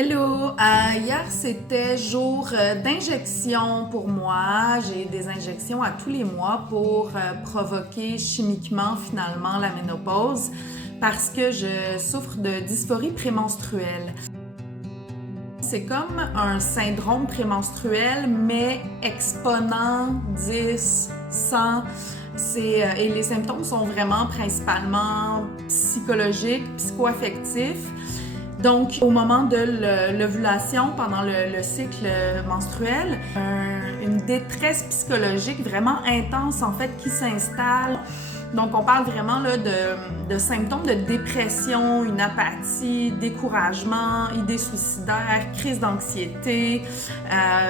Hello! Hier, c'était jour d'injection pour moi. J'ai des injections à tous les mois pour provoquer chimiquement finalement la ménopause parce que je souffre de dysphorie prémenstruelle. C'est comme un syndrome prémenstruel, mais exponent 10, 100. Et les symptômes sont vraiment principalement psychologiques, psycho-affectifs. Donc, au moment de l'ovulation, pendant le cycle menstruel, une détresse psychologique vraiment intense, en fait, qui s'installe. Donc, on parle vraiment là, de symptômes de dépression, une apathie, découragement, idées suicidaires, crise d'anxiété,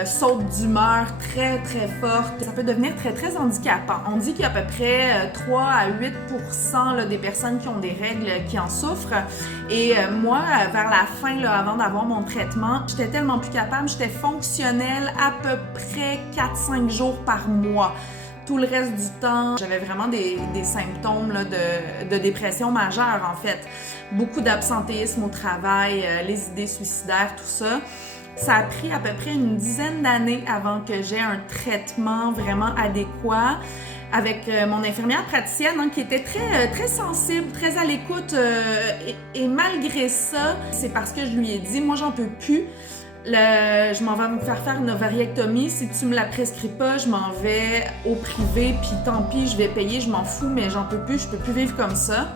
saute d'humeur très, très forte. Ça peut devenir très, très handicapant. On dit qu'il y a à peu près 3 à 8% là, des personnes qui ont des règles qui en souffrent. Et moi, vers la fin, là, avant d'avoir mon traitement, j'étais tellement plus capable, j'étais fonctionnelle à peu près 4-5 jours par mois. Tout le reste du temps, j'avais vraiment des symptômes là, de dépression majeure, en fait. Beaucoup d'absentéisme au travail, les idées suicidaires, tout ça. Ça a pris à peu près une dizaine d'années avant que j'aie un traitement vraiment adéquat avec mon infirmière praticienne qui était très sensible, très à l'écoute. Et malgré ça, c'est parce que je lui ai dit, moi j'en peux plus. Je m'en vais me faire une ovariectomie. Si tu me la prescris pas, je m'en vais au privé, puis tant pis, je vais payer, je m'en fous, mais j'en peux plus, je peux plus vivre comme ça.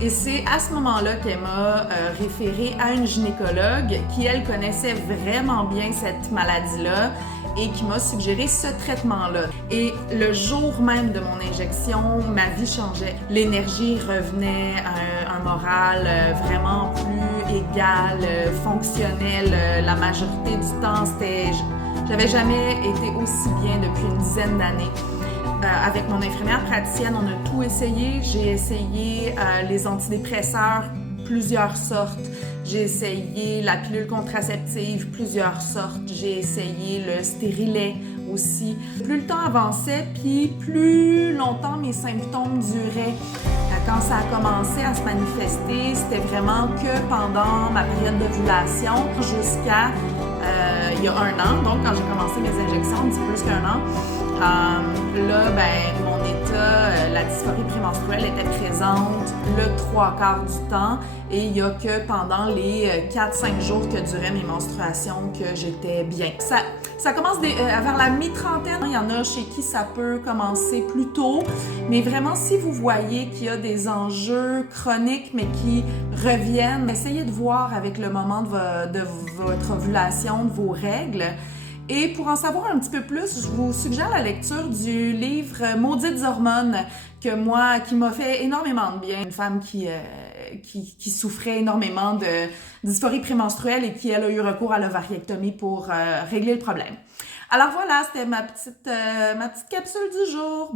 Et c'est à ce moment-là qu'elle m'a référée à une gynécologue qui, elle, connaissait vraiment bien cette maladie-là et qui m'a suggéré ce traitement-là. Et le jour même de mon injection, ma vie changeait. L'énergie revenait, un moral vraiment plus égal, fonctionnel. La majorité du temps, j'avais jamais été aussi bien depuis une dizaine d'années. Avec mon infirmière praticienne, on a tout essayé. J'ai essayé les antidépresseurs, plusieurs sortes. J'ai essayé la pilule contraceptive, plusieurs sortes. J'ai essayé le stérilet aussi. Plus le temps avançait, puis plus longtemps mes symptômes duraient. Quand ça a commencé à se manifester, c'était vraiment que pendant ma période d'ovulation jusqu'à il y a un an. Donc, quand j'ai commencé mes injections, un petit peu plus qu'un an, là, mon état, la dysphorie prémenstruelle était présente le 3/4 du temps et il n'y a que pendant les 4-5 jours que duraient mes menstruations que j'étais bien. Ça commence vers la mi-trentaine. Il y en a chez qui ça peut commencer plus tôt, mais vraiment, si vous voyez qu'il y a des enjeux chroniques mais qui reviennent, essayez de voir avec le moment de votre ovulation, de vos règles. Et pour en savoir un petit peu plus, je vous suggère la lecture du livre Maudites hormones qui m'a fait énormément de bien. Une femme qui souffrait énormément de dysphorie prémenstruelle et qui, elle, a eu recours à l'ovariectomie pour régler le problème. Alors voilà, c'était ma petite capsule du jour.